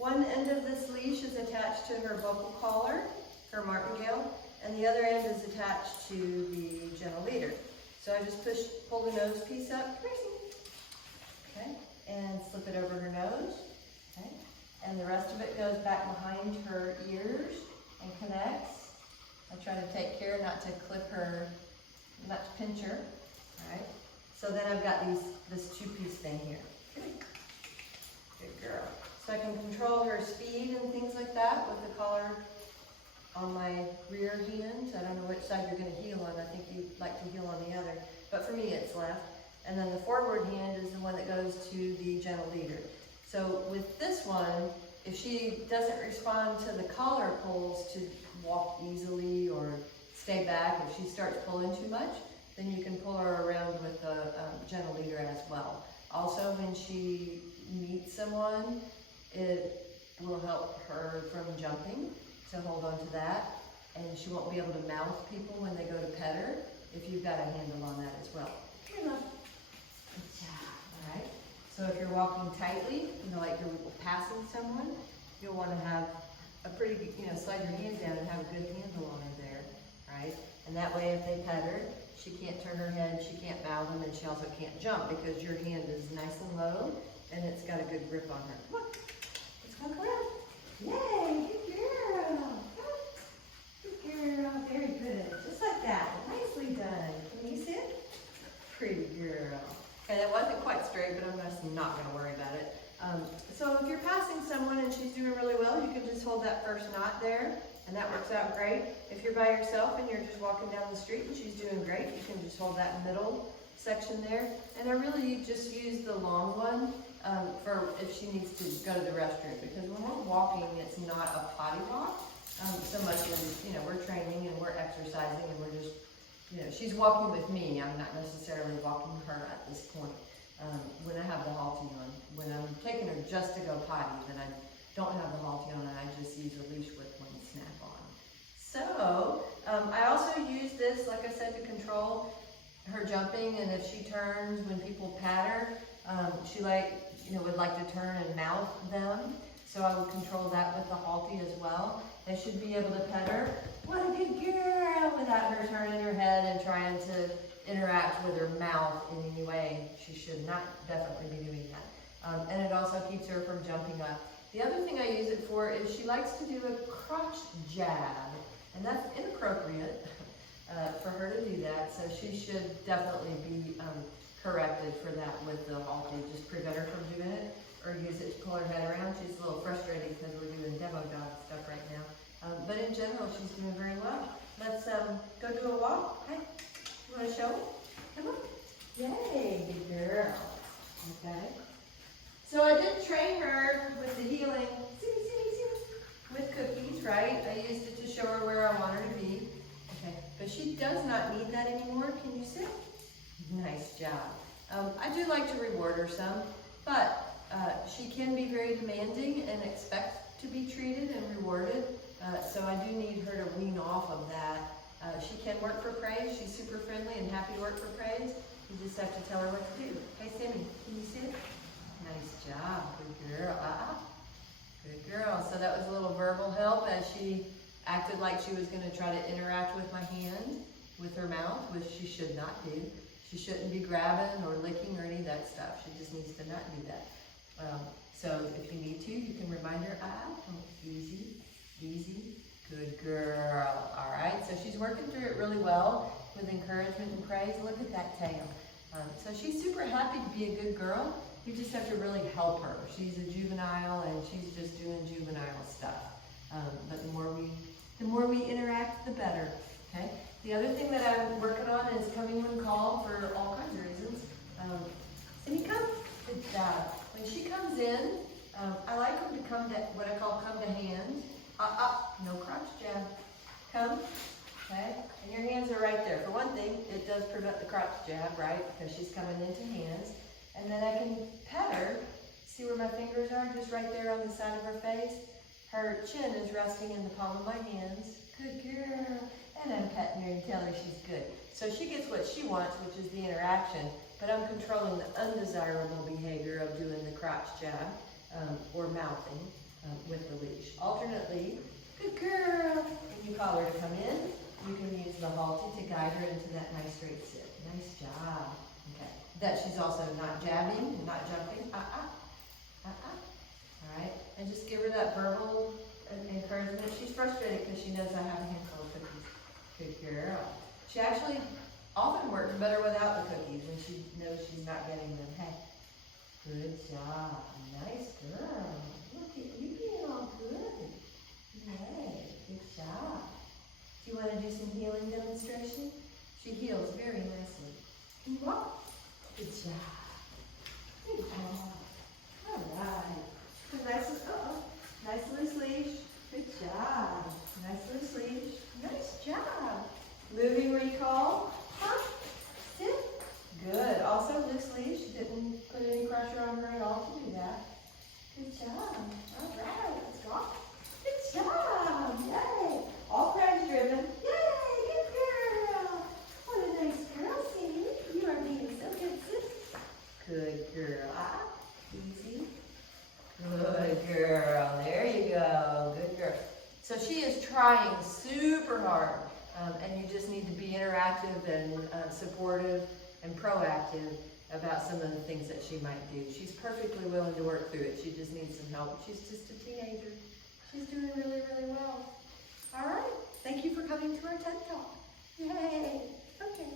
One end of this leash is attached to her vocal collar, her martingale, and the other end is attached to the gentle leader. So I just pull the nose piece up, okay, and slip it over her nose, okay, and the rest of it goes back behind her ears and connects. I try to take care not to clip her, not to pinch her, all right. So then I've got this two-piece thing here. Good girl. So I can control her speed and things like that with the collar on my rear hand. I don't know which side you're going to heel on. I think you like to heel on the other. But for me, it's left. And then the forward hand is the one that goes to the gentle leader. So with this one, if she doesn't respond to the collar pulls to walk easily or stay back, if she starts pulling too much, then you can pull her around with the gentle leader as well. Also, when she meets someone, it will help her from jumping, so hold on to that. And she won't be able to mouth people when they go to pet her if you've got a handle on that as well. Come on. Good job. All right. So if you're walking tightly, like you're passing someone, you'll want to have a pretty, slide your hand down and have a good handle on her there, right? And that way, if they pet her, she can't turn her head, she can't mouth them, and she also can't jump because your hand is nice and low and it's got a good grip on her. Come on. Let's walk around. Yay, good girl. Good girl, very good. Just like that, nicely done. Can you sit? Pretty girl. Okay, that wasn't quite straight, but I'm just not gonna worry about it. So if you're passing someone and she's doing really well, you can just hold that first knot there, and that works out great. If you're by yourself and you're just walking down the street and she's doing great, you can just hold that middle section there. And I really just use the long one for if she needs to go to the restroom, because when we're walking, it's not a potty walk so much as, we're training and we're exercising and we're just, she's walking with me. I'm not necessarily walking her at this point. When I have the halty on, when I'm taking her just to go potty, then I don't have the halty on and I just use a leash with one snap on. So, I also use this, like I said, to control her jumping, and if she turns when people pat her, she would like to turn and mouth them. So I would control that with the halty as well. I should be able to pet her. What a good girl! Without her turning her head and trying to interact with her mouth in any way. She should not definitely be doing that. And it also keeps her from jumping up. The other thing I use it for is she likes to do a crotch jab, and that's inappropriate for her to do that. So she should definitely be corrected for that with the halty. Just prevent her from doing it, or use it to pull her head around. She's a little frustrated because we're doing demo dog stuff right now. But in general, she's doing very well. Let's go do a walk. Hi. You want to show me? Come on. Yay, good girl. Okay. So I did train her with the heeling, with cookies, right? I used it to show her where I want her to be. Okay. But she does not need that anymore. Can you sit? Nice job. I do like to reward her some, but she can be very demanding and expect to be treated and rewarded. So I do need her to wean off of that. She can work for praise. She's super friendly and happy to work for praise. You just have to tell her what to do. Hey, Simi, can you sit? Nice job. Good girl. Good girl. So that was a little verbal help as she acted like she was going to try to interact with my hand, with her mouth, which she should not do. She shouldn't be grabbing or licking or any of that stuff. She just needs to not do that. So if you need to, you can remind her, easy, easy. Good girl. All right, so she's working through it really well with encouragement and praise. Look at that tail. So she's super happy to be a good girl. You just have to really help her. She's a juvenile and she's just doing juvenile stuff. But the more we interact, the better. Okay. The other thing that I'm working on is coming when called for all kinds of reasons. Simi, come. Good job. When she comes in, I like her to come to what I call come to hand. No crotch jab. Come, okay? And your hands are right there. For one thing, it does prevent the crotch jab, right? Because she's coming into hands. And then I can pet her. See where my fingers are? Just right there on the side of her face. Her chin is resting in the palm of my hands. Good girl. And I'm petting her and telling her she's good. So she gets what she wants, which is the interaction. But I'm controlling the undesirable behavior of doing the crotch jab or mouthing. with the leash. Alternately, good girl. When you call her to come in, you can use the halty to guide her into that nice straight sit. Nice job. Okay. That she's also not jabbing and not jumping. All right. And just give her that verbal encouragement. She's frustrated because she knows I have a handful of cookies. Good girl. She actually often works better without the cookies when she knows she's not getting them. Hey. Good job. Nice girl. Look at you being all good. Yay. Good job. Do you want to do some healing demonstration? She heals very nicely. Can you walk? Good job. Good job. All right. Nice loose leash. Good job. Nice loose leash. Nice job. Moving recall. Huh? Sit. Good. Also loose leash. Didn't put any pressure on her at all to do that. Good job. All right. Let's go. Good job. Yay. All crags driven. Yay. Good girl. What a nice girl, Simi. You are being so good, sis. Good girl. Easy. Good girl. There you go. Good girl. So she is trying super hard, and you just need to be interactive and supportive and proactive about some of the things that she might do. She's perfectly willing to work through it. She just needs some help. She's just a teenager. She's doing really, really well. All right. Thank you for coming to our TED Talk. Yay. Okay.